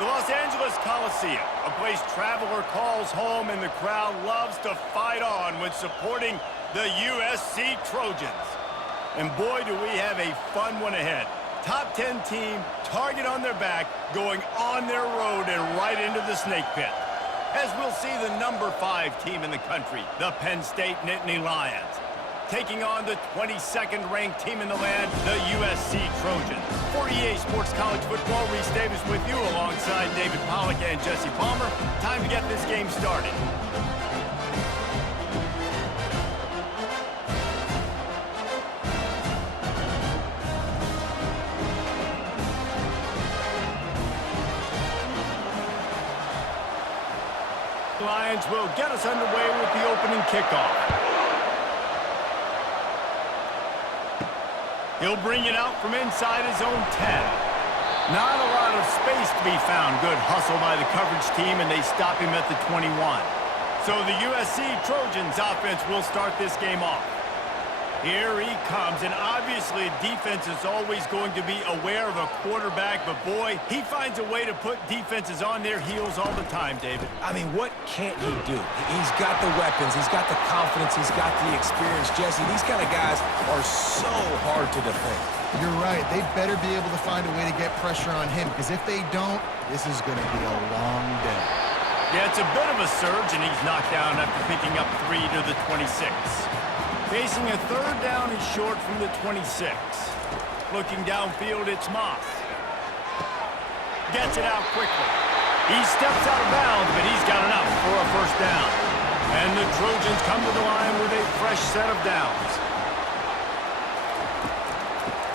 The Los Angeles Coliseum, a place traveler calls home and the crowd loves to fight on when supporting the USC Trojans. And boy, do we have a fun one ahead. Top 10 team, target on their back, going on their road and right into the snake pit. As we'll see the number 5 team in the country, the Penn State Nittany Lions, taking on the 22nd ranked team in the land, the USC Trojans. For EA Sports College Football, Reese Davis with you alongside David Pollack and Jesse Palmer. Time to get this game started. The Lions will get us underway with the opening kickoff. He'll bring it out from inside his own 10. Not a lot of space to be found. Good hustle by the coverage team, and they stop him at the 21. So the USC Trojans offense will start this game off. Here he comes, and obviously defense is always going to be aware of a quarterback, but boy, he finds a way to put defenses on their heels all the time, David. I mean, what can't he do? He's got the weapons, he's got the confidence, he's got the experience. Jesse, these kind of guys are so hard to defend. You're right. They better be able to find a way to get pressure on him, because if they don't, this is going to be a long day. Yeah, it's a bit of a surge, and he's knocked down after picking up 3 to the 26. Facing a third down, he's short from the 26. Looking downfield, it's Moss. Gets it out quickly. He steps out of bounds, but he's got enough for a first down. And the Trojans come to the line with a fresh set of downs.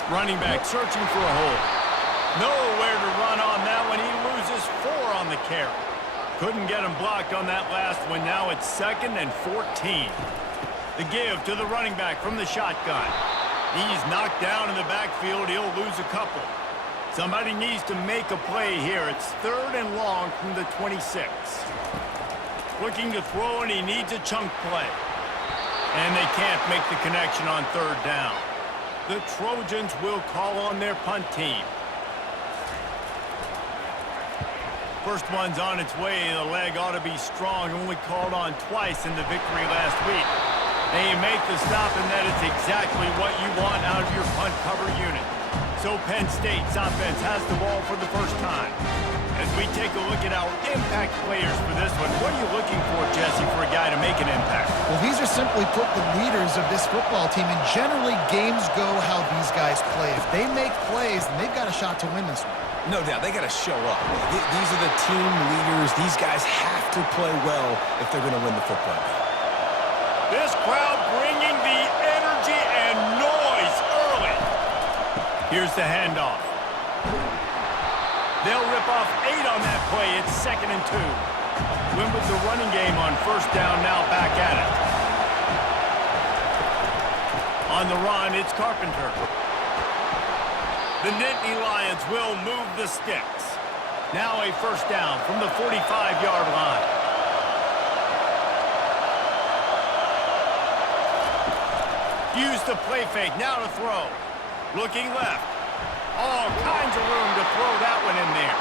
Running back searching for a hole. Nowhere to run on that one. He loses 4 on the carry. Couldn't get him blocked on that last one. Now it's 2nd and 14. The give to the running back from the shotgun. He's knocked down in the backfield. He'll lose a couple. Somebody needs to make a play here. It's 3rd and long from the 26. Looking to throw, and he needs a chunk play. And they can't make the connection on 3rd down. The Trojans will call on their punt team. First one's on its way. The leg ought to be strong. Only called on twice in the victory last week. They make the stop, and that is exactly what you want out of your punt cover unit. So Penn State's offense has the ball for the first time. As we take a look at our impact players for this one, what are you looking for, Jesse, for a guy to make an impact? Well, these are simply put the leaders of this football team, and generally games go how these guys play. If they make plays, then they've got a shot to win this one. No doubt, they got to show up. These are the team leaders. These guys have to play well if they're going to win the football game. This crowd bringing the energy and noise early. Here's the handoff. They'll rip off 8 on that play. It's 2nd and 2. Win with the running game on 1st down, now back at it. On the run, it's Carpenter. The Nittany Lions will move the sticks. Now a 1st down from the 45-yard line. Use the play fake, now to throw. Looking left. All kinds of room to throw that one in there.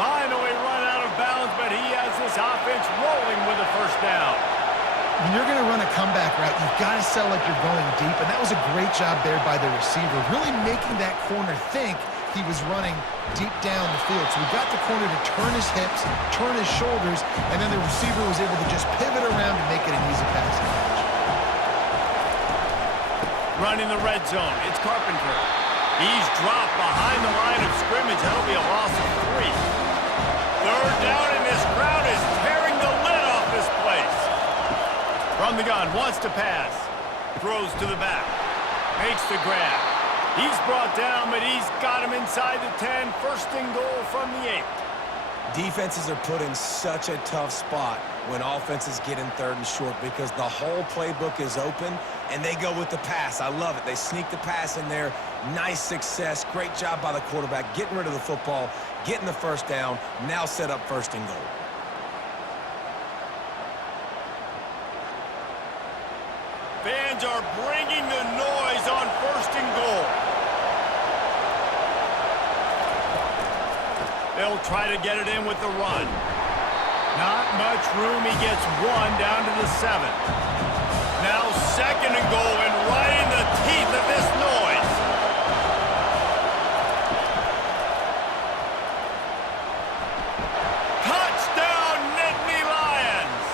Finally run out of bounds, but he has this offense rolling with a 1st down. When you're going to run a comeback route, you've got to sell like you're going deep, and that was a great job there by the receiver, really making that corner think he was running deep down the field. So we got the corner to turn his hips, turn his shoulders, and then the receiver was able to just pivot around and make it an easy passing catch. Running the red zone, it's Carpenter. He's dropped behind the line of scrimmage. That'll be a loss of 3. 3rd down, and this crowd is tearing the lid off this place. From the gun, wants to pass. Throws to the back. Makes the grab. He's brought down, but he's got him inside the 10. 1st and goal from the 8. Defenses are put in such a tough spot when offenses get in 3rd and short because the whole playbook is open and they go with the pass. I love it. They sneak the pass in there. Nice success. Great job by the quarterback getting rid of the football, getting the 1st down, now set up 1st and goal. Fans are bringing the noise on 1st and goal. They'll try to get it in with the run. Not much room. He gets one down to the 7. Now 2nd and goal, and right in the teeth of this noise. Touchdown, Nittany Lions!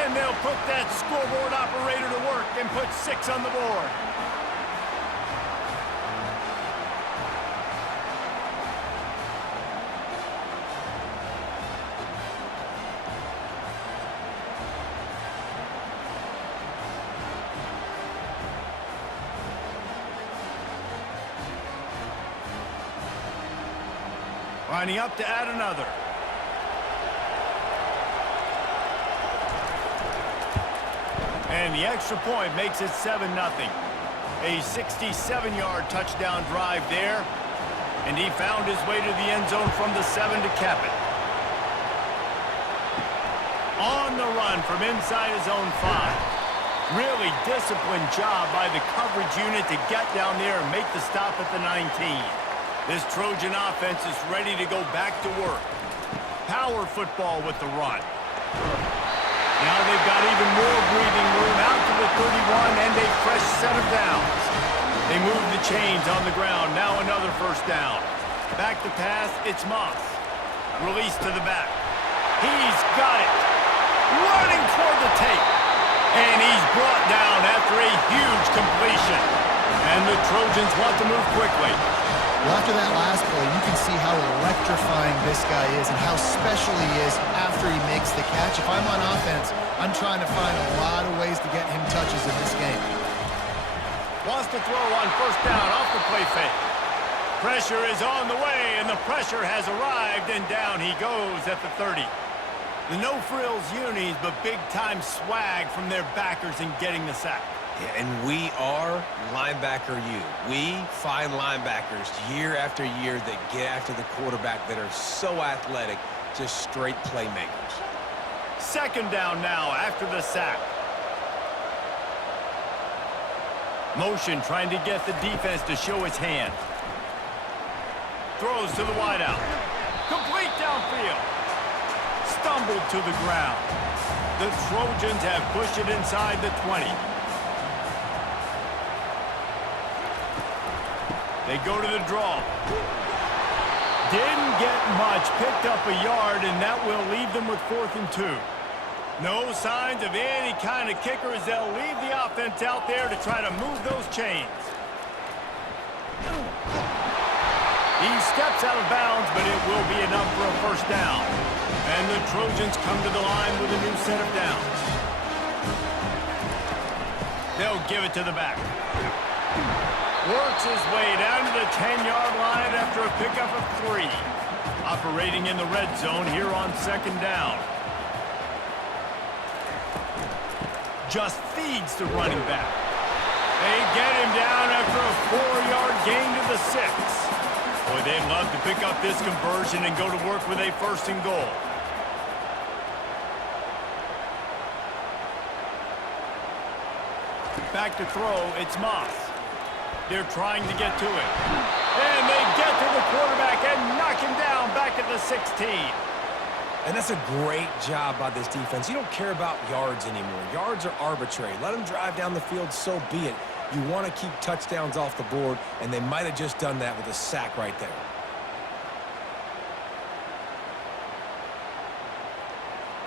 And they'll put that scoreboard operator to work and put 6 on the board. Lining up to add another. And the extra point makes it 7-0. A 67-yard touchdown drive there. And he found his way to the end zone from the 7 to cap it. On the run from inside his own 5. Really disciplined job by the coverage unit to get down there and make the stop at the 19. This Trojan offense is ready to go back to work. Power football with the run. Now they've got even more breathing room out to the 31 and a fresh set of downs. They move the chains on the ground. Now another first down. Back to pass, it's Moss. Release to the back. He's got it. Running toward the tape. And he's brought down after a huge completion. And the Trojans want to move quickly. Well, after that last play, you can see how electrifying this guy is and how special he is after he makes the catch. If I'm on offense, I'm trying to find a lot of ways to get him touches in this game. Wants to throw on first down off the play fake. Pressure is on the way, and the pressure has arrived, and down he goes at the 30. The no-frills unis, but big-time swag from their backers in getting the sack. Yeah, and we are linebacker U. We find linebackers year after year that get after the quarterback that are so athletic, just straight playmakers. 2nd down now after the sack. Motion trying to get the defense to show his hand. Throws to the wideout. Complete downfield. Stumbled to the ground. The Trojans have pushed it inside the 20. They go to the draw. Didn't get much. Picked up a yard, and that will leave them with 4th and 2. No signs of any kind of kicker as they'll leave the offense out there to try to move those chains. He steps out of bounds, but it will be enough for a first down. And the Trojans come to the line with a new set of downs. They'll give it to the back. Works his way down to the 10-yard line after a pickup of 3. Operating in the red zone here on 2nd down. Just feeds the running back. They get him down after a 4-yard gain to the 6. Boy, they'd love to pick up this conversion and go to work with a 1st and goal. Back to throw, it's Moss. They're trying to get to it. And they get to the quarterback and knock him down back at the 16. And that's a great job by this defense. You don't care about yards anymore. Yards are arbitrary. Let them drive down the field, so be it. You want to keep touchdowns off the board, and they might have just done that with a sack right there.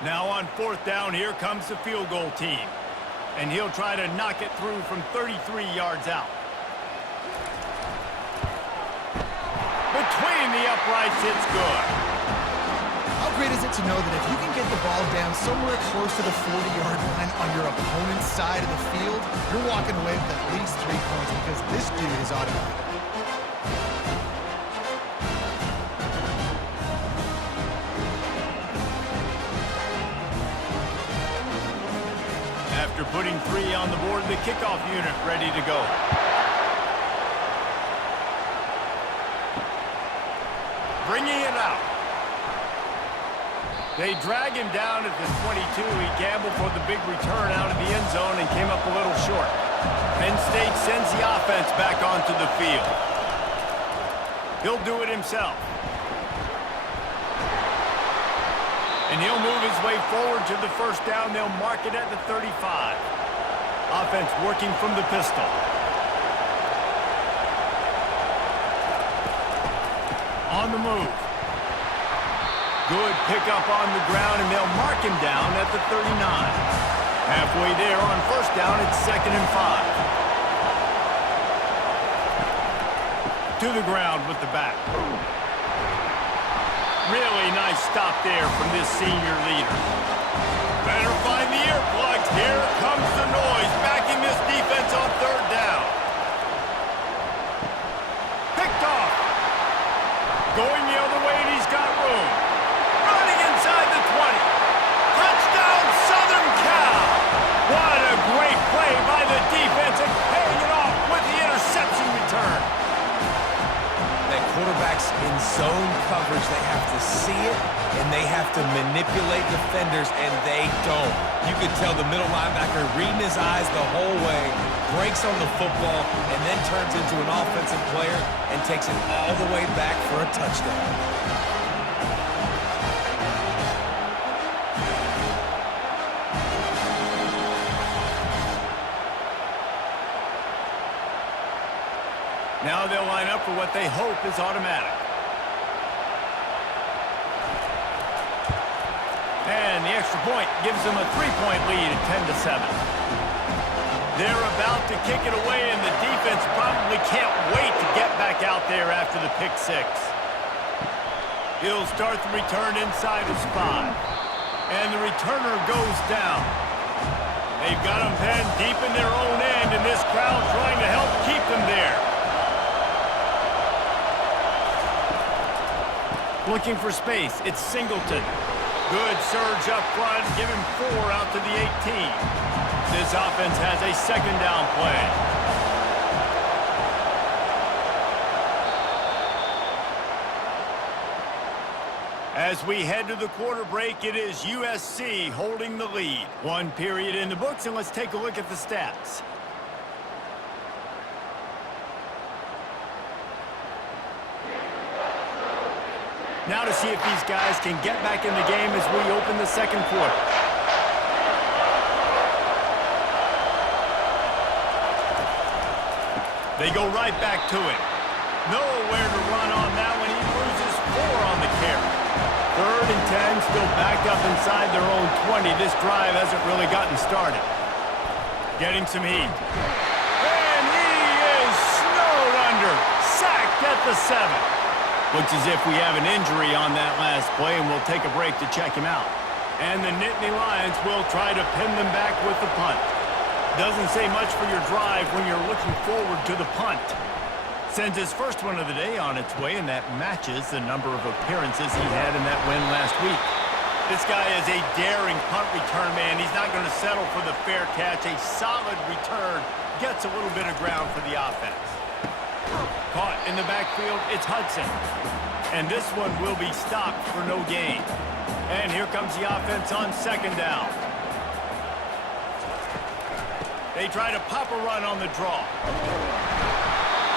Now on 4th down, here comes the field goal team. And he'll try to knock it through from 33 yards out. Between the uprights, it's good. How great is it to know that if you can get the ball down somewhere close to the 40-yard line on your opponent's side of the field, you're walking away with at least 3 points because this dude is automatic. After putting 3 on the board, the kickoff unit ready to go. Bringing it out. They drag him down at the 22. He gambled for the big return out of the end zone and came up a little short. Penn State sends the offense back onto the field. He'll do it himself. And he'll move his way forward to the first down. They'll mark it at the 35. Offense working from the pistol. On the move. Good pickup on the ground, and they'll mark him down at the 39. Halfway there on first down, it's 2nd and 5. To the ground with the back. Really nice stop there from this senior leader. Better find the earplugs. Here comes the noise, backing this defense on 3rd down. Picked off. Going the other way, and he's got room. Running inside the 20. Touchdown, Southern Cal. What a great play by the defense, and paying it off with the interception return. That quarterback's in zone coverage. They have to see it, and they have to manipulate defenders, and they don't. You could tell the middle linebacker reading his eyes the whole way, breaks on the football, and then turns into an offensive player and takes it all the way back for a touchdown. Now they'll line up for what they hope is automatic. And the extra point gives them a 3-point lead at 10-7. They're about to kick it away, and the defense probably can't wait to get back out there after the pick 6. He'll start the return inside his 5. And the returner goes down. They've got him pinned deep in their own end, and this crowd trying to help keep them there. Looking for space, it's Singleton. Good surge up front, give him 4 out to the 18. This offense has a 2nd down play. As we head to the quarter break, it is USC holding the lead. 1 period in the books, and let's take a look at the stats. Now to see if these guys can get back in the game as we open the 2nd quarter. They go right back to it. Nowhere to run on that one. He loses 4 on the carry. 3rd and 10, still backed up inside their own 20. This drive hasn't really gotten started. Getting some heat. And he is snowed under. Sacked at the 7. Looks as if we have an injury on that last play, and we'll take a break to check him out. And the Nittany Lions will try to pin them back with the punt. Doesn't say much for your drive when you're looking forward to the punt. Sends his first one of the day on its way, and that matches the number of appearances he had in that win last week. This guy is a daring punt return man. He's not going to settle for the fair catch. A solid return gets a little bit of ground for the offense. Caught in the backfield, it's Hudson. And this one will be stopped for no gain. And here comes the offense on 2nd down. They try to pop a run on the draw.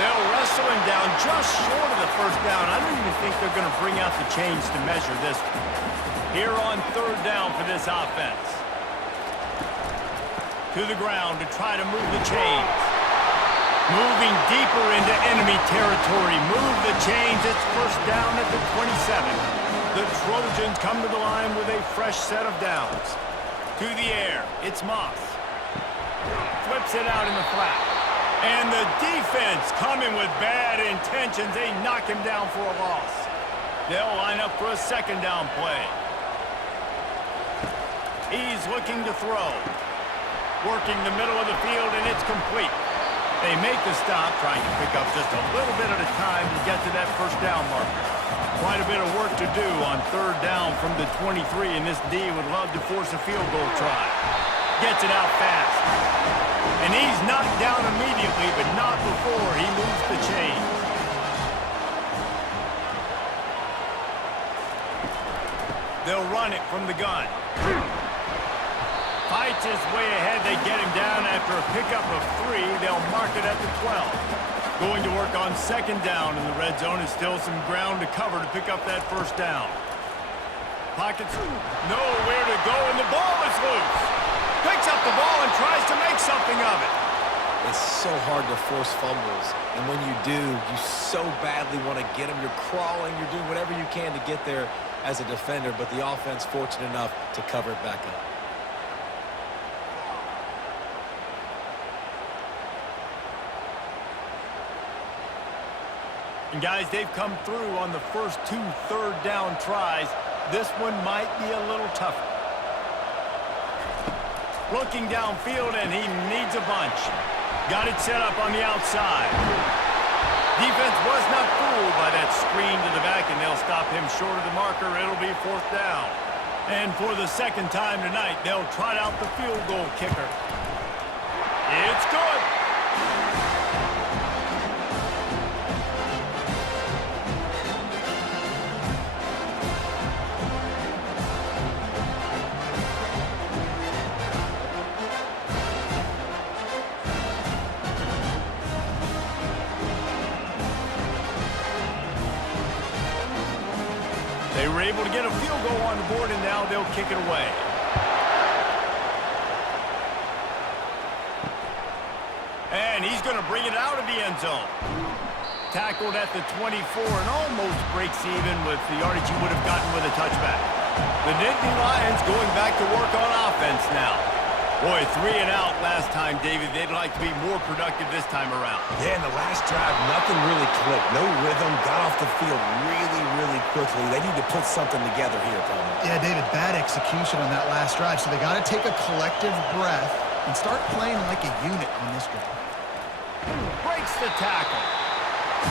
They'll wrestle him down just short of the 1st down. I don't even think they're going to bring out the chains to measure this one. Here on 3rd down for this offense. To the ground to try to move the chains. Moving deeper into enemy territory. Move the chains. It's 1st down at the 27. The Trojans come to the line with a fresh set of downs. To the air. It's Moss. Flips it out in the flat. And the defense coming with bad intentions. They knock him down for a loss. They'll line up for a 2nd down play. He's looking to throw. Working the middle of the field, and it's complete. They make the stop, trying to pick up just a little bit at a time to get to that 1st down marker. Quite a bit of work to do on 3rd down from the 23, and this D would love to force a field goal try. Gets it out fast. And he's knocked down immediately, but not before he moves the chains. They'll run it from the gun. Fights his way ahead. They get him down after a pickup of 3. They'll mark it at the 12. Going to work on 2nd down in the red zone. Is still some ground to cover to pick up that 1st down. Pockets nowhere to go, and the ball is loose. Picks up the ball and tries to make something of it. It's so hard to force fumbles, and when you do, you so badly want to get them. You're crawling, you're doing whatever you can to get there as a defender, but the offense fortunate enough to cover it back up. And guys, they've come through on the first 2 third-down tries. This one might be a little tougher. Looking downfield, and he needs a bunch. Got it set up on the outside. Defense was not fooled by that screen to the back, and they'll stop him short of the marker. It'll be 4th down. And for the second time tonight, they'll trot out the field goal kicker. It's good. They were able to get a field goal on the board, and now they'll kick it away. And he's going to bring it out of the end zone. Tackled at the 24 and almost breaks even with the yardage he would have gotten with a touchback. The Nittany Lions going back to work on offense now. Boy, 3 and out last time, David. They'd like to be more productive this time around. Yeah, in the last drive, nothing really clicked. No rhythm, got off the field really quickly. They need to put something together here, Palmer. Yeah, David, bad execution on that last drive, so they got to take a collective breath and start playing like a unit on this drive. Breaks the tackle.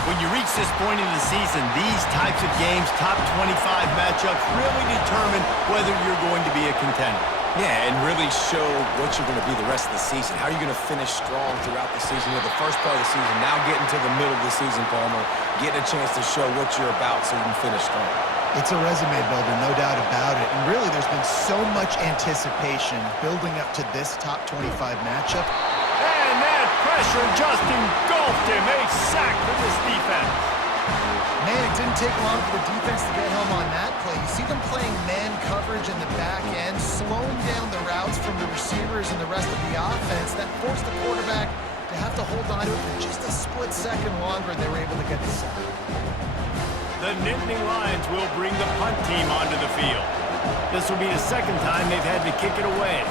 When you reach this point in the season, these types of games, top 25 matchups, really determine whether you're going to be a contender. Yeah, and really show what you're going to be the rest of the season. How are you going to finish strong throughout the season? You know, the first part of the season, now getting to the middle of the season, Palmer, getting a chance to show what you're about so you can finish strong. It's a resume builder, no doubt about it. And really, there's been so much anticipation building up to this top 25 matchup. And that pressure just engulfed him. A sack for this defense. Man, it didn't take long for the defense to get home on that play. You see them playing man coverage in the back end, slowing down the routes from the receivers and the rest of the offense. That forced the quarterback to have to hold on to it for just a split second longer, and they were able to get the sack. The Nittany Lions will bring the punt team onto the field. This will be the second time they've had to kick it away.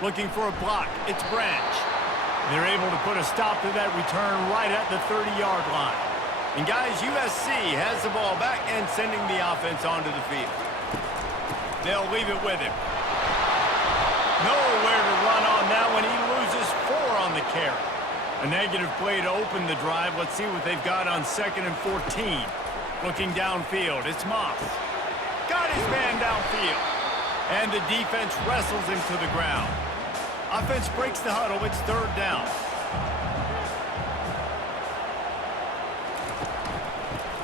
Looking for a block. It's Branch. They're able to put a stop to that return right at the 30-yard line. And guys, USC has the ball back and sending the offense onto the field. They'll leave it with him. Nowhere to run on that one. He loses 4 on the carry. A negative play to open the drive. Let's see what they've got on 2nd and 14. Looking downfield, it's Moss. Got his man downfield. And the defense wrestles him to the ground. Offense breaks the huddle. It's 3rd down.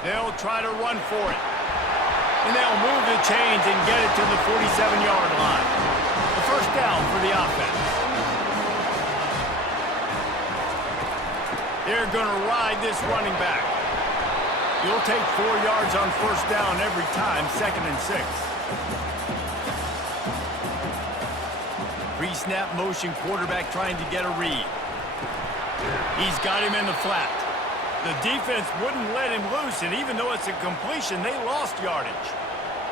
They'll try to run for it. And they'll move the chains and get it to the 47-yard line. The 1st down for the offense. They're going to ride this running back. You'll take 4 yards on 1st down every time, 2nd and 6. Pre-snap motion, quarterback trying to get a read. He's got him in the flat. The defense wouldn't let him loose, and even though it's a completion, they lost yardage.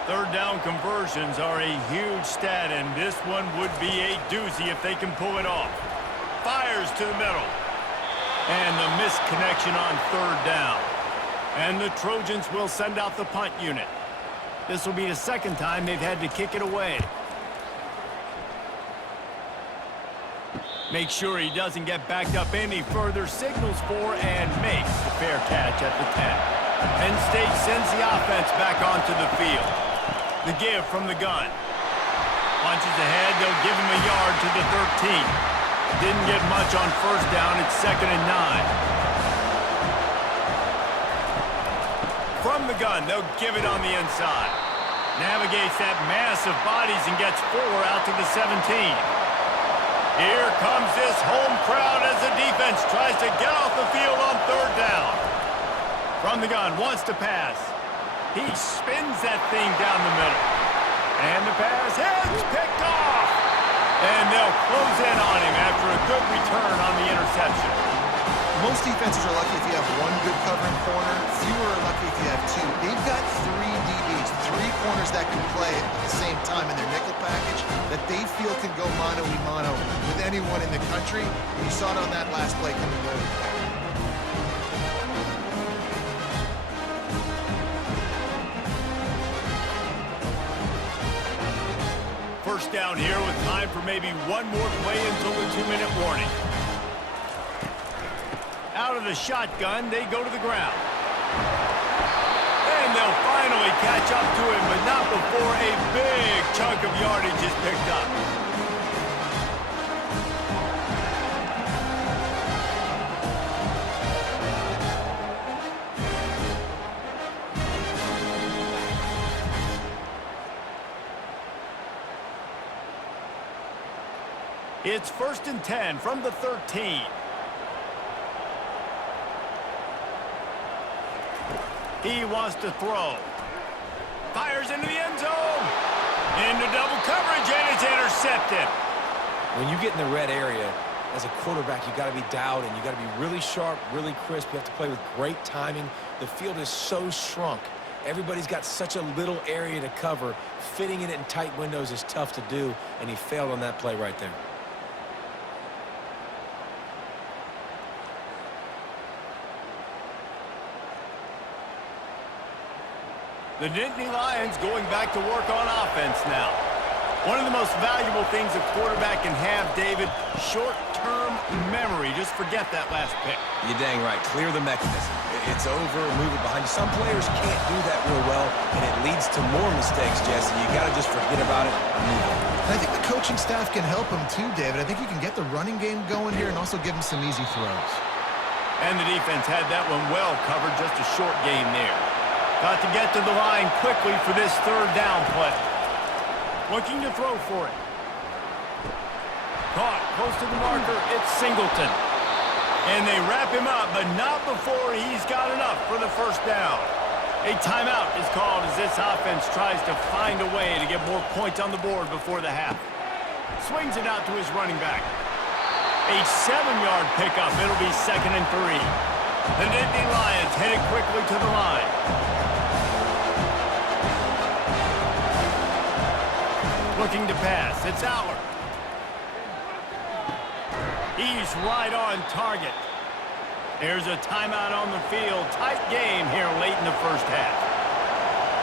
3rd down conversions are a huge stat, and this one would be a doozy if they can pull it off. Fires to the middle. And the missed connection on 3rd down. And the Trojans will send out the punt unit. This will be the 2nd time they've had to kick it away. Make sure he doesn't get backed up any further, signals for and makes the fair catch at the 10. Penn State sends the offense back onto the field. The give from the gun. Punches ahead, they'll give him a yard to the 13. Didn't get much on 1st down, it's 2nd and 9. From the gun, they'll give it on the inside. Navigates that mass of bodies and gets 4 out to the 17. Here comes this home crowd as the defense tries to get off the field on 3rd down. From the gun, wants to pass. He spins that thing down the middle. And the pass hits, picked off. And they'll close in on him after a good return on the interception. Most defenses are lucky if you have one good covering corner. Fewer are lucky if you have two. They've got three DBs, three corners that can play at the same time in their nickel package that they feel can go mano-a-mano with anyone in the country. And you saw it on that last play coming over. First down here with time for maybe one more play until the 2-minute warning. Out of the shotgun, they go to the ground. And they'll finally catch up to him, but not before a big chunk of yardage is picked up. It's 1st and 10 from the 13. He wants to throw. Fires into the end zone. Into double coverage, and it's intercepted. When you get in the red area, as a quarterback, you got to be dialed in. You got to be really sharp, really crisp. You have to play with great timing. The field is so shrunk. Everybody's got such a little area to cover. Fitting it in tight windows is tough to do, and he failed on that play right there. The Nittany Lions going back to work on offense now. One of the most valuable things a quarterback can have, David, short-term memory. Just forget that last pick. You're dang right. Clear the mechanism. It's over, move it behind you. Some players can't do that real well, and it leads to more mistakes, Jesse. You got to just forget about it and move on. And I think the coaching staff can help him too, David. I think you can get the running game going here and also give him some easy throws. And the defense had that one well covered, just a short game there. Got to get to the line quickly for this 3rd down play. Looking to throw for it. Caught close to the marker. It's Singleton. And they wrap him up, but not before he's got enough for the 1st down. A timeout is called as this offense tries to find a way to get more points on the board before the half. Swings it out to his running back. A 7-yard pickup. It'll be 2nd and 3. The Nittany Lions headed quickly to the line. Looking to pass. It's Aller. He's right on target. There's a timeout on the field. Tight game here late in the 1st half.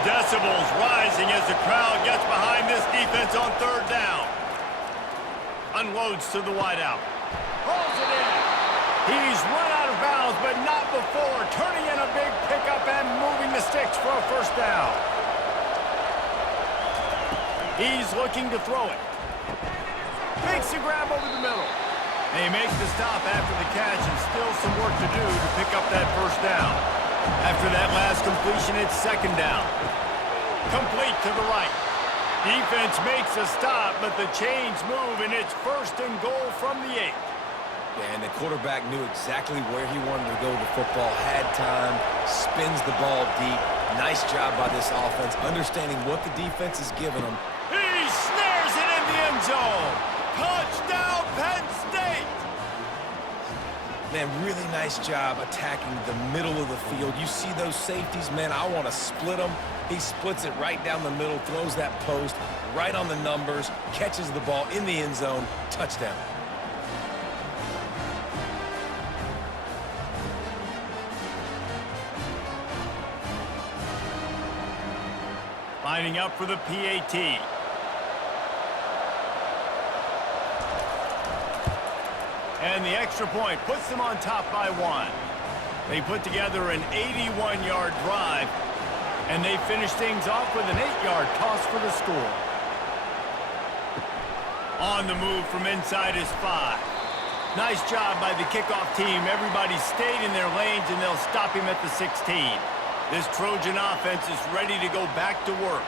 Decibels rising as the crowd gets behind this defense on 3rd down. Unloads to the wideout. Rolls it in. He's run out of bounds, but not before turning in a big pickup and moving the sticks for a 1st down. He's looking to throw it. Makes the grab over the middle. They make the stop after the catch, and still some work to do to pick up that 1st down. After that last completion, it's 2nd down. Complete to the right. Defense makes a stop, but the chains move, and it's 1st and goal from the 8. Yeah, and the quarterback knew exactly where he wanted to go with the football, had time, spins the ball deep. Nice job by this offense, understanding what the defense is giving them. He snares it in the end zone. Touchdown, Penn State! Man, really nice job attacking the middle of the field. You see those safeties, man, I want to split them. He splits it right down the middle, throws that post, right on the numbers, catches the ball in the end zone, touchdown. Lining up for the PAT. And the extra point puts them on top by 1. They put together an 81-yard drive, and they finish things off with an 8-yard toss for the score. On the move from inside is 5. Nice job by the kickoff team. Everybody stayed in their lanes, and they'll stop him at the 16. This Trojan offense is ready to go back to work.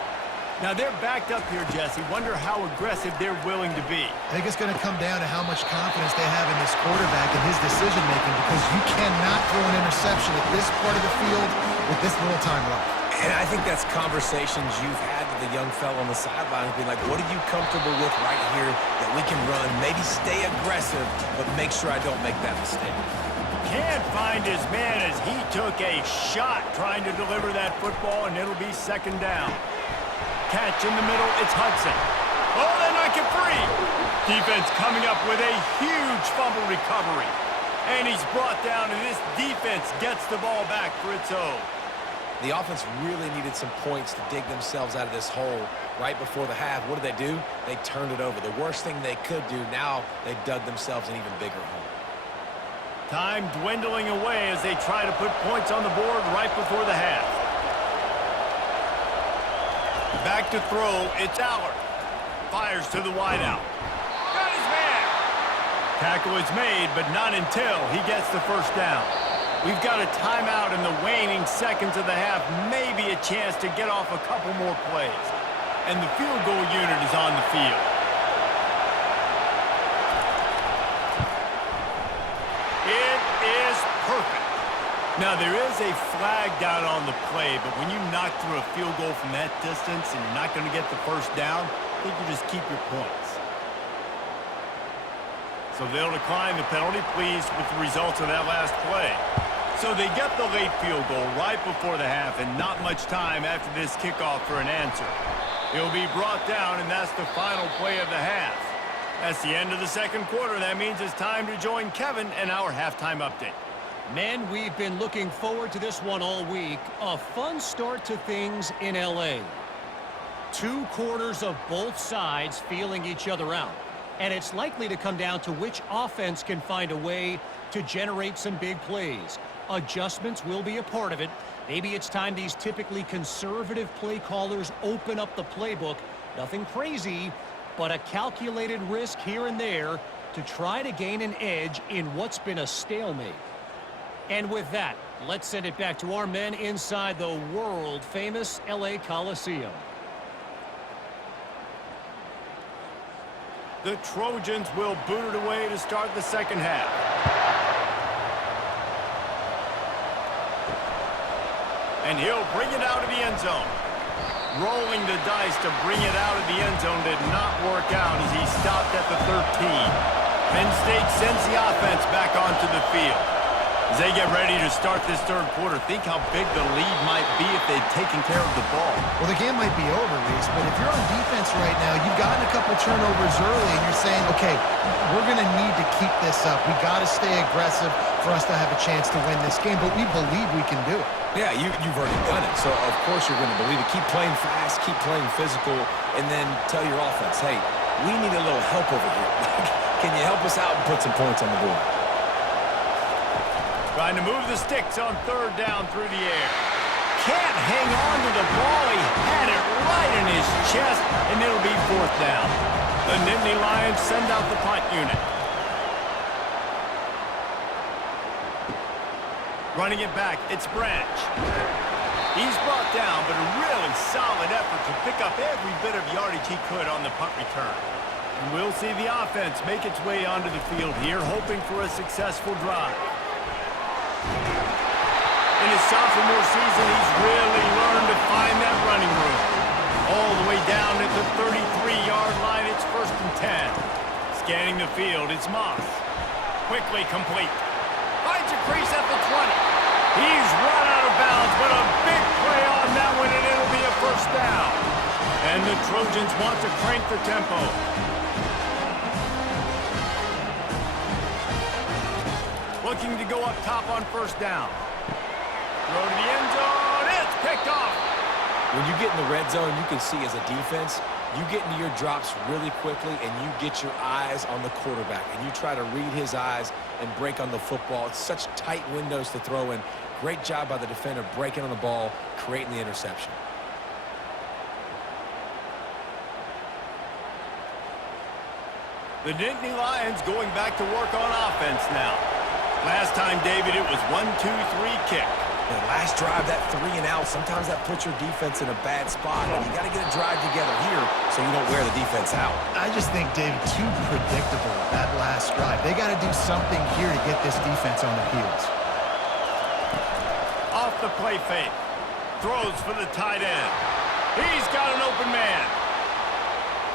Now they're backed up here, Jesse. Wonder how aggressive they're willing to be. I think it's going to come down to how much confidence they have in this quarterback and his decision-making, because you cannot throw an interception at this part of the field with this little time left. And I think that's conversations you've had with the young fella on the sidelines, being like, what are you comfortable with right here that we can run? Maybe stay aggressive, but make sure I don't make that mistake. Can't find his man as he took a shot trying to deliver that football, and it'll be second down. Catch in the middle, it's Hudson. Oh, they knock it free. Defense coming up with a huge fumble recovery. And he's brought down, and this defense gets the ball back for its own. The offense really needed some points to dig themselves out of this hole right before the half. What did they do? They turned it over. The worst thing they could do, now they dug themselves an even bigger hole. Time dwindling away as they try to put points on the board right before the half. Back to throw, it's Allard. Fires to the wideout. Got his man. Tackle is made, but not until he gets the first down. We've got a timeout in the waning seconds of the half, maybe a chance to get off a couple more plays. And the field goal unit is on the field. It is perfect. Now, there is a flag down on the play, but when you knock through a field goal from that distance and you're not going to get the first down, I think you just keep your points. So they'll decline the penalty, pleased with the results of that last play. So they get the late field goal right before the half, and not much time after this kickoff for an answer. He'll be brought down, and that's the final play of the half. That's the end of the second quarter. That means it's time to join Kevin and our halftime update. Men, we've been looking forward to this one all week. A fun start to things in L.A. 2 quarters of both sides feeling each other out. And it's likely to come down to which offense can find a way to generate some big plays. Adjustments will be a part of it. Maybe it's time these typically conservative play callers open up the playbook. Nothing crazy, but a calculated risk here and there to try to gain an edge in what's been a stalemate. And with that, let's send it back to our men inside the world-famous LA Coliseum. The Trojans will boot it away to start the second half. And he'll bring it out of the end zone. Rolling the dice to bring it out of the end zone did not work out as he stopped at the 13. Penn State sends the offense back onto the field. As they get ready to start this third quarter, think how big the lead might be if they'd taken care of the ball. Well, the game might be over, Reese, but if you're on defense right now, you've gotten a couple turnovers early, and you're saying, okay, we're going to need to keep this up. We got to stay aggressive for us to have a chance to win this game, but we believe we can do it. Yeah, you've already done it, so of course you're going to believe it. Keep playing fast, keep playing physical, and then tell your offense, hey, we need a little help over here. Can you help us out and put some points on the board? Trying to move the sticks on third down through the air. Can't hang on to the ball. He had it right in his chest, and it'll be fourth down. The Nittany Lions send out the punt unit. Running it back, it's Branch. He's brought down, but a really solid effort to pick up every bit of yardage he could on the punt return. And we'll see the offense make its way onto the field here, hoping for a successful drive. In his sophomore season, he's really learned to find that running room. All the way down at the 33-yard line, it's 1st and 10. Scanning the field, it's Moss. Quickly complete. Finds a crease at the 20. He's run out of bounds, but a big play on that one, and it'll be a first down. And the Trojans want to crank the tempo. Looking to go up top on first down. Throw to the end zone. It's picked off. When you get in the red zone, you can see as a defense, you get into your drops really quickly and you get your eyes on the quarterback and you try to read his eyes and break on the football. It's such tight windows to throw in. Great job by the defender breaking on the ball, creating the interception. The Nittany Lions going back to work on offense now. Last time, David, it was 1-2-3 kick. The last drive, that 3 and out, sometimes that puts your defense in a bad spot. And you got to get a drive together here so you don't wear the defense out. I just think, David, too predictable, that last drive. They got to do something here to get this defense on their heels. Off the play fake. Throws for the tight end. He's got an open man.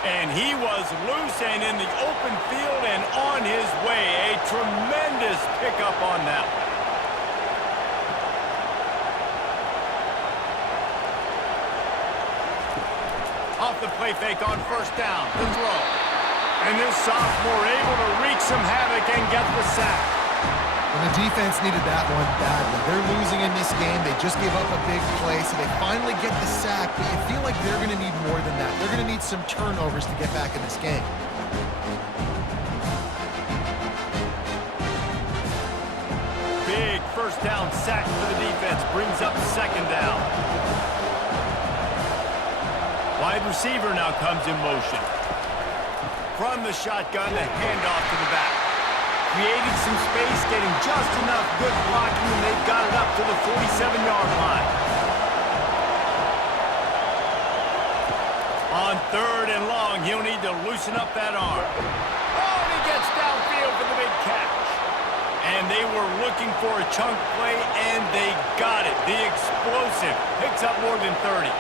And he was loose and in the open field and on his way. A tremendous pickup on that one. Off the play fake on first down. The throw. And this sophomore able to wreak some havoc and get the sack. And the defense needed that one badly. They're losing in this game. They just gave up a big play, so they finally get the sack. But you feel like they're going to need more than that. They're going to need some turnovers to get back in this game. Big first down sack for the defense. Brings up second down. Wide receiver now comes in motion. From the shotgun, the handoff to the back. Creating some space, getting just enough good blocking, and they've got it up to the 47-yard line. On third and long, he'll need to loosen up that arm. Oh, and he gets downfield for the big catch. And they were looking for a chunk play, and they got it. The explosive picks up more than 30.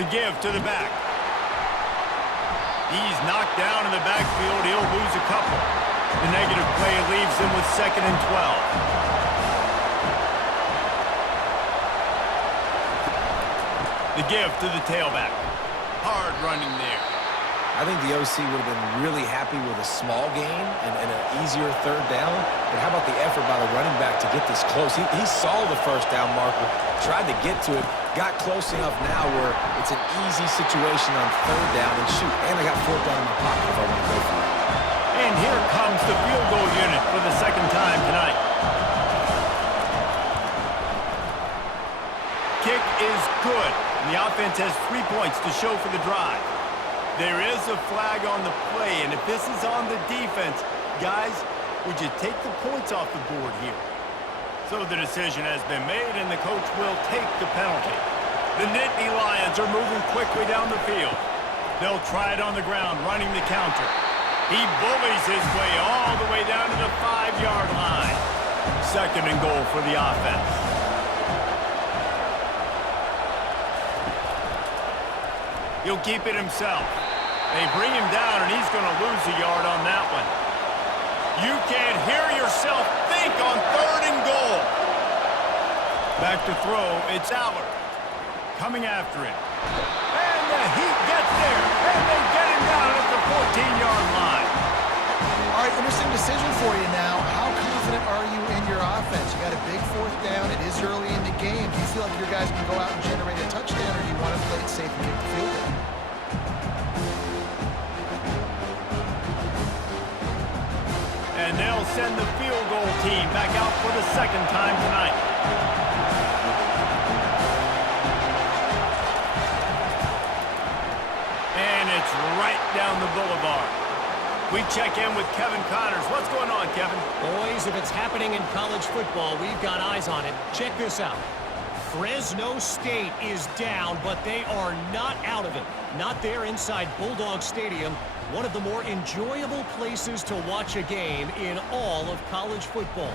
The give to the back. He's knocked down in the backfield. He'll lose a couple. The negative play leaves him with 2nd and 12. The give to the tailback. Hard running there. I think the OC would have been really happy with a small gain and an easier third down. But how about the effort by the running back to get this close? He saw the first down marker, tried to get to it, got close enough now where it's an easy situation on third down. And shoot, and I got fourth down in my pocket if I want to go for it. And here comes the field goal unit for the second time tonight. Kick is good. And the offense has 3 points to show for the drive. There is a flag on the play, and if this is on the defense, guys, would you take the points off the board here? So the decision has been made, and the coach will take the penalty. The Nittany Lions are moving quickly down the field. They'll try it on the ground, running the counter. He bullies his way all the way down to the 5-yard line. 2nd and goal for the offense. He'll keep it himself. They bring him down, and he's going to lose a yard on that one. You can't hear yourself think on 3rd and goal. Back to throw, it's Allard. Coming after him. And the heat gets there, and they get him down at the 14-yard line. All right, interesting decision for you now. How confident are you in your offense? You got a big 4th down. It is early in the game. Do you feel like your guys can go out and generate a touchdown, or do you want to play it safe and get the field goal? And they'll send the field goal team back out for the 2nd time tonight. And it's right down the boulevard. We check in with Kevin Connors. What's going on, Kevin? Boys, if it's happening in college football, we've got eyes on it. Check this out. Fresno State is down, but they are not out of it. Not there inside Bulldog Stadium, one of the more enjoyable places to watch a game in all of college football.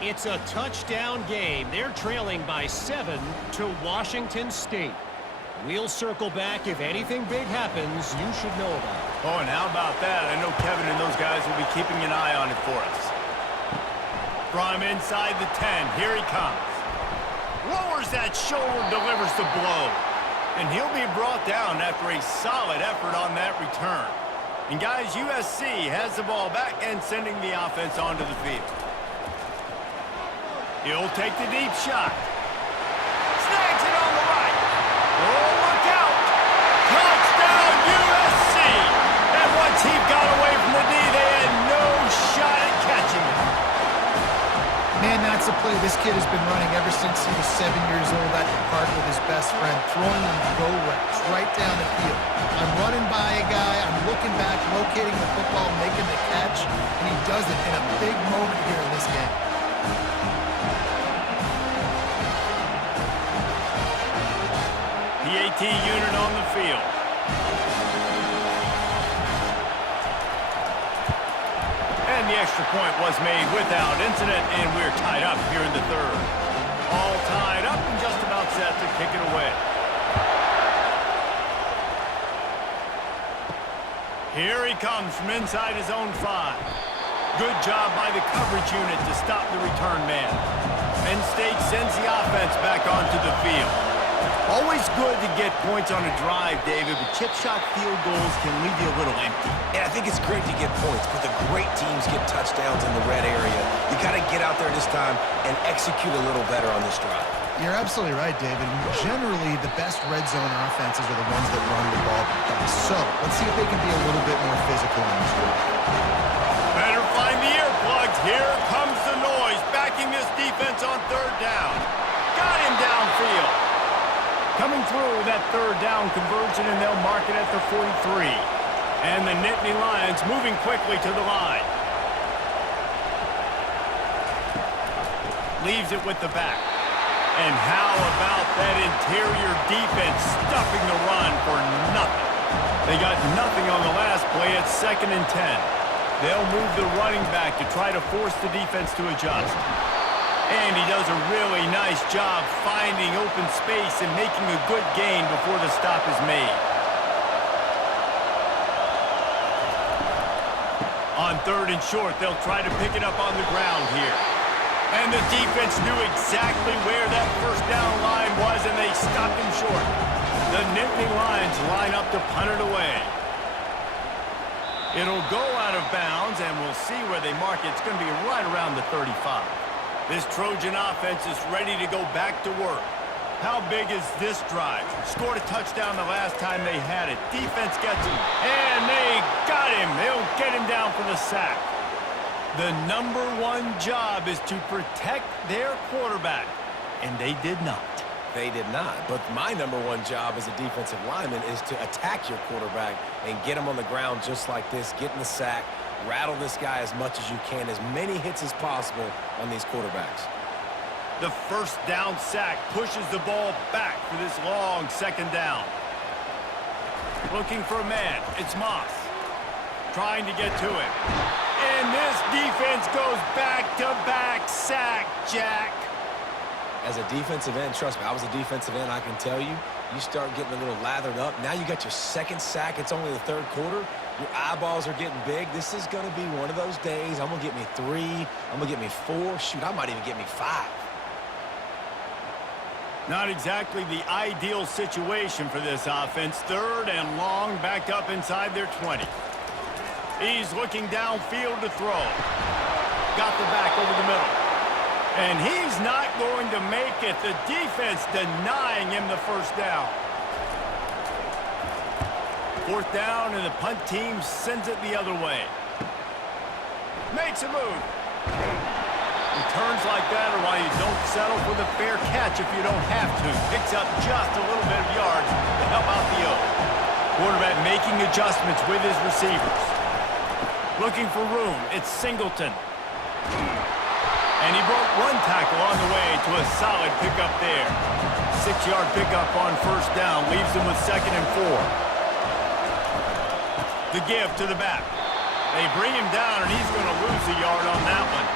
It's a touchdown game. They're trailing by 7 to Washington State. We'll circle back. If anything big happens, you should know about it. Oh, and how about that? I know Kevin and those guys will be keeping an eye on it for us. From inside the 10, here he comes. Lowers that shoulder, delivers the blow. And he'll be brought down after a solid effort on that return. And guys, USC has the ball back and sending the offense onto the field. He'll take the deep shot. Snags it on the right. Oh, look out. Touchdown, USC. And once he got away from the D, they had no shot at catching him. Man, not That's a play this kid has been running ever since he was 7 years old at the park with his best friend, throwing them go routes right down the field. I'm running by a guy, I'm looking back, locating the football, making the catch, and he does it in a big moment here in this game. The AT unit on the field. And the extra point was made without incident, and we're tied up here in the third. All tied up and just about set to kick it away. Here he comes from inside his own 5. Good job by the coverage unit to stop the return man. Penn State sends the offense back onto the field. Always good to get points on a drive, David, but chip shot field goals can leave you a little empty. And I think it's great to get points, but the great teams get touchdowns in the red area. You got to get out there this time and execute a little better on this drive. You're absolutely right, David. Generally, the best red zone offenses are the ones that run the ball the best. So, let's see if they can be a little bit more physical in this drive. Better find the earplugs. Here comes the noise, backing this defense on third down. Got him downfield. Coming through that third down conversion, and they'll mark it at the 43. And the Nittany Lions moving quickly to the line. Leaves it with the back. And how about that interior defense stuffing the run for nothing? They got nothing on the last play at 2nd and 10. They'll move the running back to try to force the defense to adjust. And he does a really nice job finding open space and making a good gain before the stop is made. On 3rd and short, they'll try to pick it up on the ground here. And the defense knew exactly where that first down line was, and they stopped him short. The Nittany Lions line up to punt it away. It'll go out of bounds, and we'll see where they mark it. It's going to be right around the 35. This Trojan offense is ready to go back to work. How big is this drive? Scored a touchdown the last time they had it. Defense gets him, and they got him. They'll get him down for the sack. The number one job is to protect their quarterback, and they did not. They did not. But my number one job as a defensive lineman is to attack your quarterback and get him on the ground just like this, get in the sack, rattle this guy as much as you can, as many hits as possible on these quarterbacks. The first down sack pushes the ball back for this long 2nd down. Looking for a man. It's Moss. Trying to get to him. And this defense goes back-to-back sack, Jack. As a defensive end, trust me, I was a defensive end, I can tell you, you start getting a little lathered up. Now you got your 2nd sack. It's only the 3rd quarter. Your eyeballs are getting big. This is going to be one of those days. I'm going to get me 3. I'm going to get me 4. Shoot, I might even get me 5. Not exactly the ideal situation for this offense. 3rd and long, backed up inside their 20. He's looking downfield to throw. Got the back over the middle. And he's not going to make it. The defense denying him the first down. 4th down, and the punt team sends it the other way. Makes a move. Returns like that are why you don't settle for the fair catch if you don't have to. Picks up just a little bit of yards to help out the O. Quarterback making adjustments with his receivers. Looking for room. It's Singleton. And he broke one tackle on the way to a solid pickup there. 6-yard pickup on 1st down leaves him with 2nd and 4. The give to the back. They bring him down, and he's going to lose a yard on that one.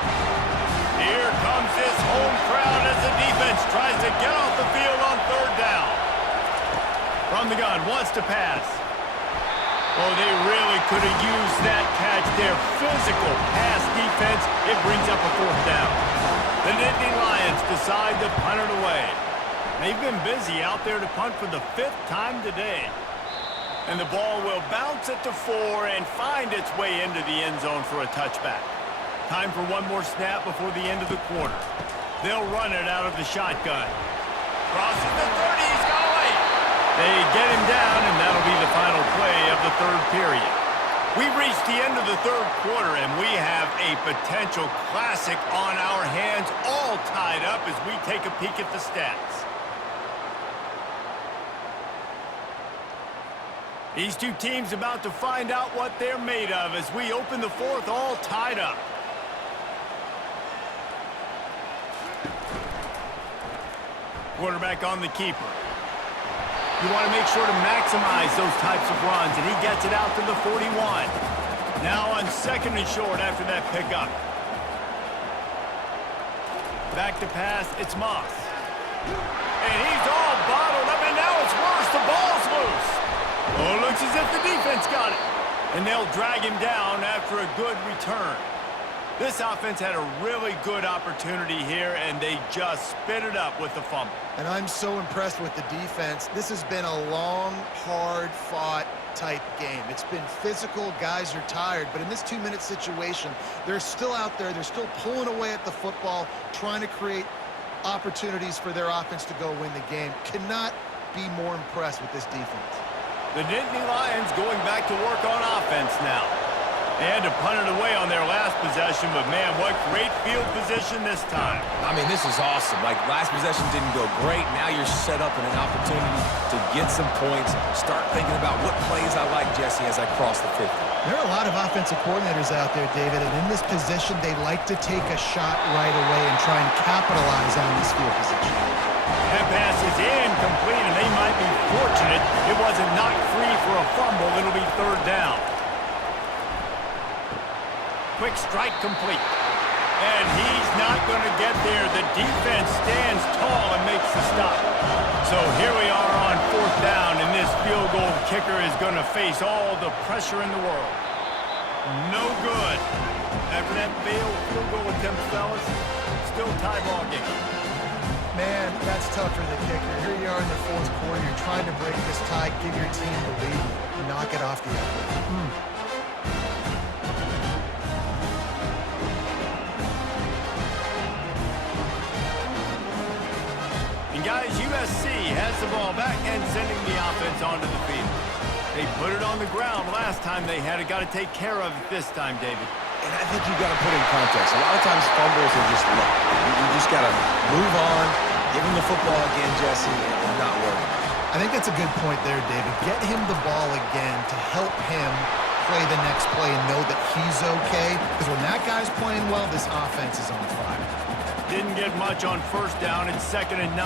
Here comes this home crowd as the defense tries to get off the field on 3rd down. From the gun, wants to pass. Oh, they really could have used that catch there. Physical pass defense. It brings up a 4th down. The Nittany Lions decide to punt it away. They've been busy out there to punt for the 5th time today. And the ball will bounce it to 4 and find its way into the end zone for a touchback. Time for one more snap before the end of the quarter. They'll run it out of the shotgun. Crosses the 30. He's got away. They get him down, and that'll be the final play of the 3rd period. We've reached the end of the third quarter, and we have a potential classic on our hands, all tied up as we take a peek at the stats. These two teams about to find out what they're made of as we open the fourth, all tied up. Quarterback on the keeper. You want to make sure to maximize those types of runs, and he gets it out to the 41. Now on second and short after that pickup. Back to pass, it's Moss. And he's all bottled up, and now it's worse. The ball's loose. Oh, it looks as if the defense got it. And they'll drag him down after a good return. This offense had a really good opportunity here, and they just spit it up with the fumble. And I'm so impressed with the defense. This has been a long, hard-fought type game. It's been physical. Guys are tired. But in this 2-minute situation, they're still out there. They're still pulling away at the football, trying to create opportunities for their offense to go win the game. Cannot be more impressed with this defense. The Nittany Lions going back to work on offense now. They had to punt it away on their last possession, but man, what great field position this time. I mean, this is awesome. Like, last possession didn't go great. Now you're set up in an opportunity to get some points. Start thinking about what plays I like, Jesse, as I cross the 50. There are a lot of offensive coordinators out there, David, and in this position, they like to take a shot right away and try and capitalize on this field position. That pass is incomplete, and they might be fortunate it wasn't knocked free for a fumble. It'll be third down. Quick strike complete. And he's not going to get there. The defense stands tall and makes the stop. So here we are on fourth down, and this field goal kicker is going to face all the pressure in the world. No good. After that failed field goal attempt, fellas, still tie ball game. Man, that's tough for the kicker. Here you are in the fourth quarter. You're trying to break this tie, give your team the lead, knock it off the effort. Guys, USC has the ball back and sending the offense onto the field. They put it on the ground last time they had it. Got to take care of it this time, David. And I think you've got to put in context. A lot of times fumbles are just luck. You just got to move on, give him the football again, Jesse, and not worry. I think that's a good point there, David. Get him the ball again to help him play the next play and know that he's okay. Because when that guy's playing well, this offense is on fire. Didn't get much on first down. It's 2nd and 9.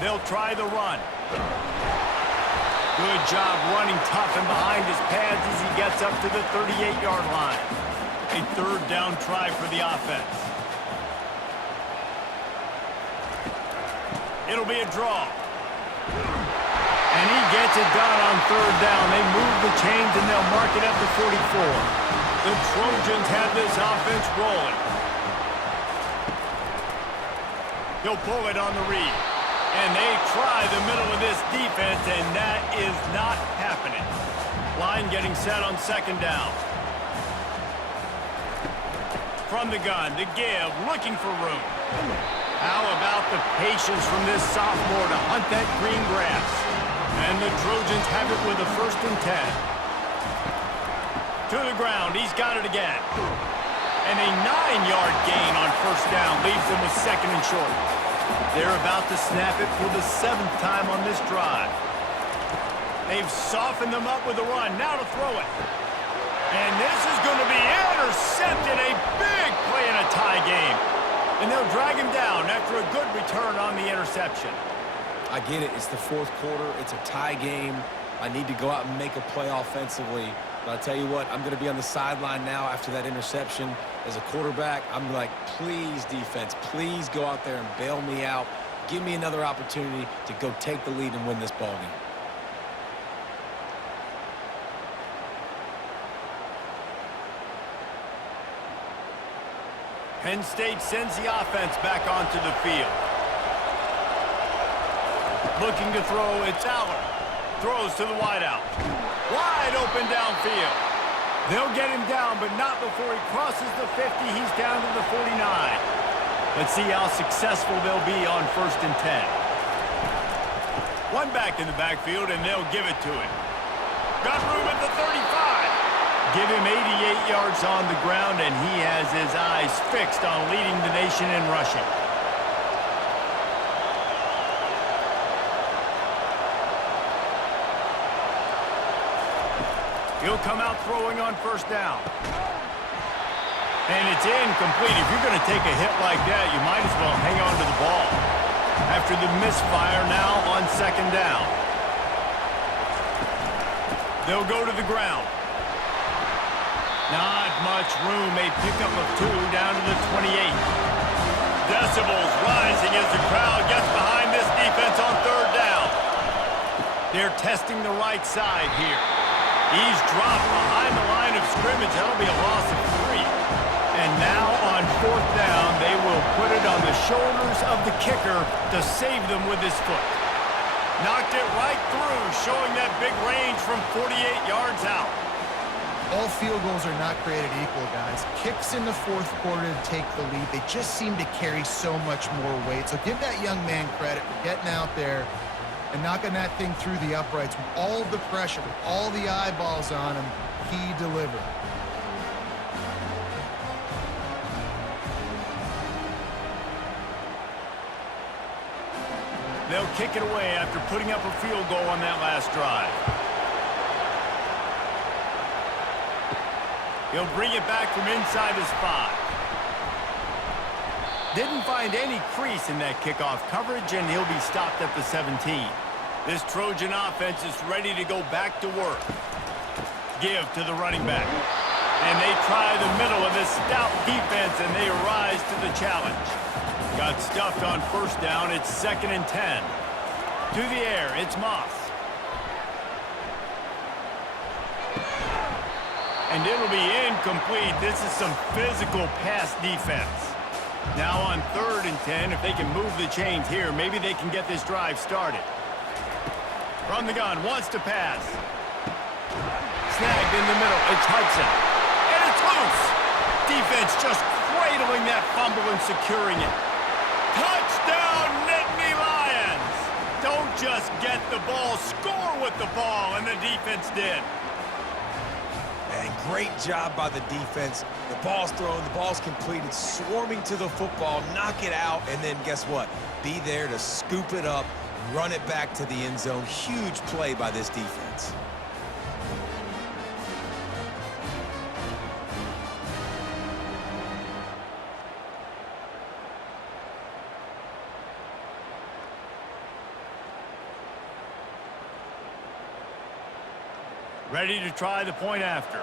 They'll try the run. Good job running tough and behind his pads as he gets up to the 38-yard line. A third down try for the offense. It'll be a draw. And he gets it done on third down. They move the chains and they'll mark it at the 44. The Trojans have this offense rolling. He'll pull it on the read. And they try the middle of this defense, and that is not happening. Line getting set on second down. From the gun, the give, looking for room. How about the patience from this sophomore to hunt that green grass? And the Trojans have it with a 1st and 10. To the ground, he's got it again. And a 9-yard gain on first down leaves them with 2nd and short. They're about to snap it for the 7th time on this drive. They've softened them up with a run. Now to throw it. And this is going to be intercepted. A big play in a tie game. And they'll drag him down after a good return on the interception. I get it. It's the fourth quarter. It's a tie game. I need to go out and make a play offensively. But I'll tell you what, I'm going to be on the sideline now after that interception. As a quarterback, I'm like, please, defense, please go out there and bail me out. Give me another opportunity to go take the lead and win this ballgame. Penn State sends the offense back onto the field. Looking to throw, it's Aller. Throws to the wideout. Wide open downfield. They'll get him down, but not before he crosses the 50. He's down to the 49. Let's see how successful they'll be on 1st and 10. One back in the backfield, and they'll give it to him. Got room at the 35. Give him 88 yards on the ground, and he has his eyes fixed on leading the nation in rushing. He'll come out throwing on first down. And it's incomplete. If you're going to take a hit like that, you might as well hang on to the ball. After the misfire, now on second down. They'll go to the ground. Not much room. A pickup of 2 down to the 28. Decibels rising as the crowd gets behind this defense on third down. They're testing the right side here. He's dropped behind the line of scrimmage. That'll be a loss of 3. And now on fourth down, they will put it on the shoulders of the kicker to save them with his foot. Knocked it right through, showing that big range from 48 yards out. All field goals are not created equal, guys. Kicks in the fourth quarter to take the lead. They just seem to carry so much more weight. So give that young man credit for getting out there and knocking that thing through the uprights with all of the pressure, with all the eyeballs on him. He delivered. They'll kick it away after putting up a field goal on that last drive. He'll bring it back from inside his 5. Didn't find any crease in that kickoff coverage, and he'll be stopped at the 17. This Trojan offense is ready to go back to work. Give to the running back. And they try the middle of this stout defense, and they rise to the challenge. Got stuffed on first down. It's 2nd and 10. To the air, it's Moss. And it'll be incomplete. This is some physical pass defense. Now on 3rd and 10, if they can move the chains here, maybe they can get this drive started. From the gun, wants to pass. Snagged in the middle, it's Hudson. And it's loose. Defense just cradling that fumble and securing it. Touchdown, Nittany Lions! Don't just get the ball, score with the ball, and the defense did. And great job by the defense. The ball's thrown, the ball's completed, swarming to the football, knock it out, and then guess what? Be there to scoop it up, run it back to the end zone. Huge play by this defense. Ready to try the point after.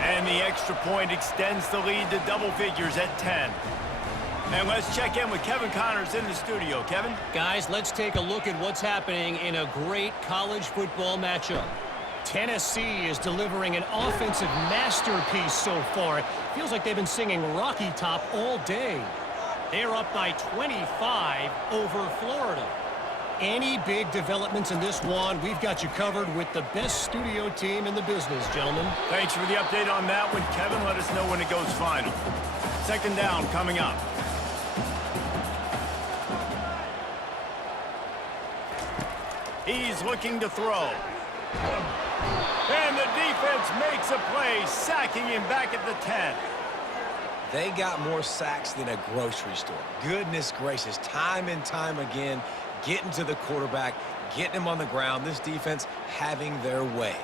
And the extra point extends the lead to double figures at 10. And let's check in with Kevin Connors in the studio. Kevin? Guys, let's take a look at what's happening in a great college football matchup. Tennessee is delivering an offensive masterpiece so far. It feels like they've been singing Rocky Top all day. They're up by 25 over Florida. Any big developments in this one, we've got you covered with the best studio team in the business, gentlemen. Thanks for the update on that one, Kevin. Let us know when it goes final. 2nd down coming up. He's looking to throw. And the defense makes a play, sacking him back at the 10. They got more sacks than a grocery store. Goodness gracious, time and time again, getting to the quarterback, getting him on the ground. This defense having their way.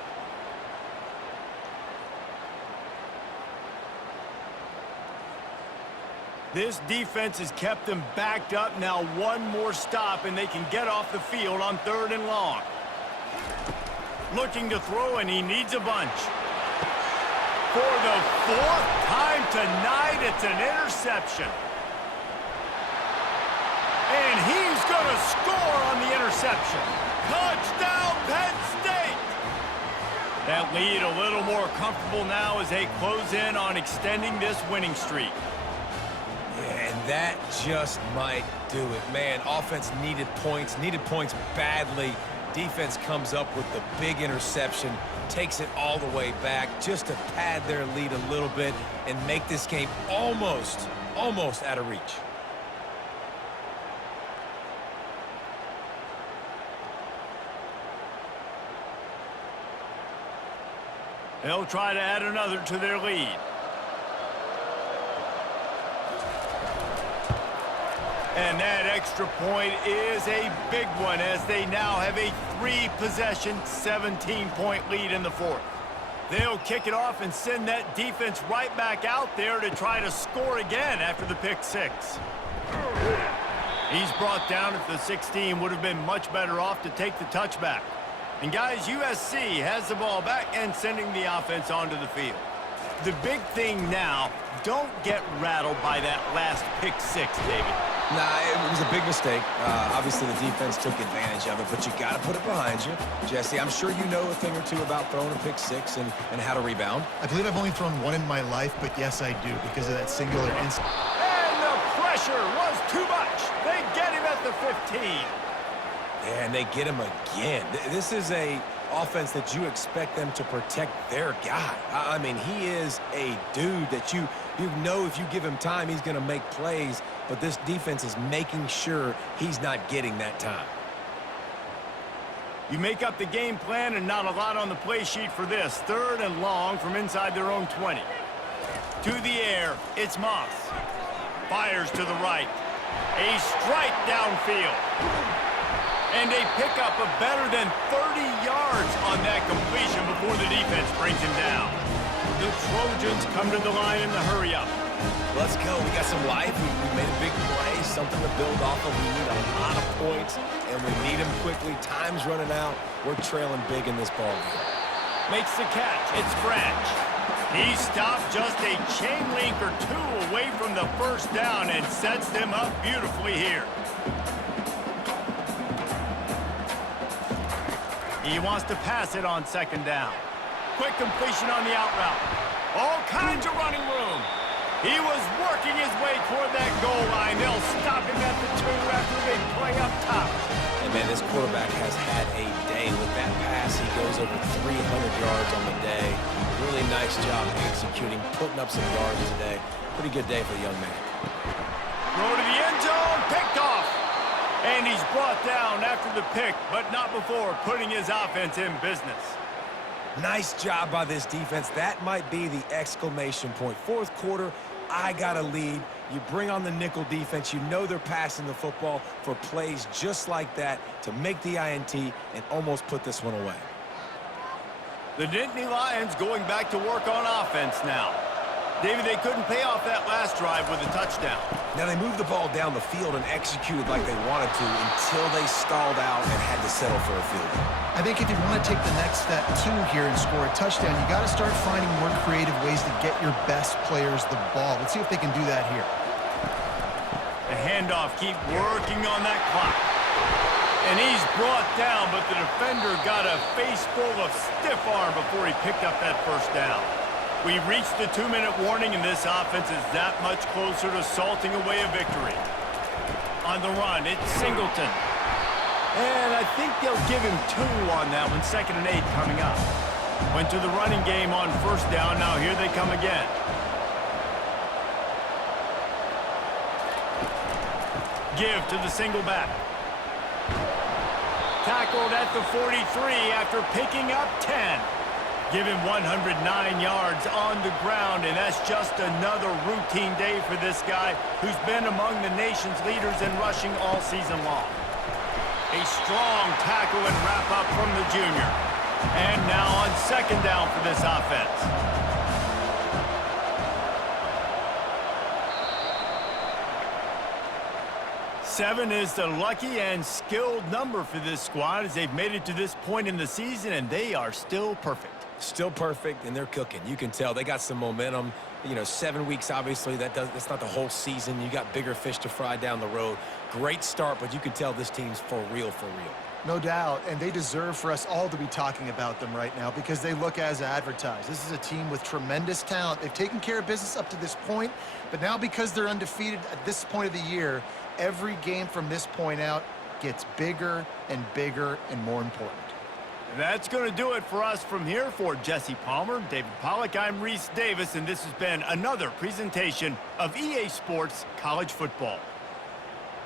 This defense has kept them backed up. Now one more stop, and they can get off the field on 3rd and long. Looking to throw, and he needs a bunch. For the 4th time tonight, it's an interception. And he's going to score on the interception. Touchdown, Penn State! That lead a little more comfortable now as they close in on extending this winning streak. Yeah, and that just might do it. Man, offense needed points badly. Defense comes up with the big interception, takes it all the way back just to pad their lead a little bit and make this game almost out of reach. They'll try to add another to their lead. And that extra point is a big one as they now have a 3-possession, 17-point lead in the fourth. They'll kick it off and send that defense right back out there to try to score again after the pick six. He's brought down at the 16, would have been much better off to take the touchback. And guys, USC has the ball back and sending the offense onto the field. The big thing now, don't get rattled by that last pick six, David. Nah, it was a big mistake. Obviously, the defense took advantage of it, but you got to put it behind you. Jesse, I'm sure you know a thing or two about throwing a pick six and how to rebound. I believe I've only thrown one in my life, but yes, I do, because of that singular instant. And the pressure was too much. They get him at the 15. Yeah, and they get him again. This is a offense that you expect them to protect their guy. I mean, he is a dude that you know if you give him time, he's going to make plays, but this defense is making sure he's not getting that time. You make up the game plan and not a lot on the play sheet for this. 3rd and long from inside their own 20. To the air, it's Moss. Fires to the right. A strike downfield. And a pickup of better than 30 yards on that completion before the defense brings him down. The Trojans come to the line in the hurry up. Let's go. We got some life. We made a big play, something to build off of. We need a lot of points, and we need them quickly. Time's running out. We're trailing big in this ball game. Makes the catch. It's Branch. He stopped just a chain link or two away from the first down and sets them up beautifully here. He wants to pass it on 2nd down. Quick completion on the out route. All kinds of running room. He was working his way toward that goal line. They'll stop him at the 2 after a big play up top. And, man, this quarterback has had a day. With that pass, he goes over 300 yards on the day. Really nice job executing, putting up some yards today. Pretty good day for the young man. Throw to the end zone, picked off. And he's brought down after the pick, but not before putting his offense in business. Nice job by this defense. That might be the exclamation point. 4th quarter, I got a lead. You bring on the nickel defense. You know they're passing the football for plays just like that to make the INT and almost put this one away. The Nittany Lions going back to work on offense now. David, they couldn't pay off that last drive with a touchdown. Now, they moved the ball down the field and executed like they wanted to until they stalled out and had to settle for a field goal. I think if you want to take the next step, too, here and score a touchdown, you got to start finding more creative ways to get your best players the ball. Let's see if they can do that here. The handoff, keep working on that clock. And he's brought down, but the defender got a face full of stiff arm before he picked up that first down. We've reached the 2-minute warning, and this offense is that much closer to salting away a victory. On the run, it's Singleton. And I think they'll give him 2 on that one, 2nd and 8 coming up. Went to the running game on 1st down. Now here they come again. Give to the single back. Tackled at the 43 after picking up 10. Give him 109 yards on the ground, and that's just another routine day for this guy who's been among the nation's leaders in rushing all season long. A strong tackle and wrap-up from the junior. And now on 2nd down for this offense. Seven is the lucky and skilled number for this squad as they've made it to this point in the season, and they are still perfect. Still perfect, and they're cooking. You can tell they got some momentum. You know, 7 weeks, obviously, that's not the whole season. You got bigger fish to fry down the road. Great start, but you can tell this team's for real, for real. No doubt, and they deserve for us all to be talking about them right now because they look as advertised. This is a team with tremendous talent. They've taken care of business up to this point, but now because they're undefeated at this point of the year, every game from this point out gets bigger and bigger and more important. That's going to do it for us from here. For Jesse Palmer, David Pollack, I'm Reese Davis, and this has been another presentation of EA Sports College Football.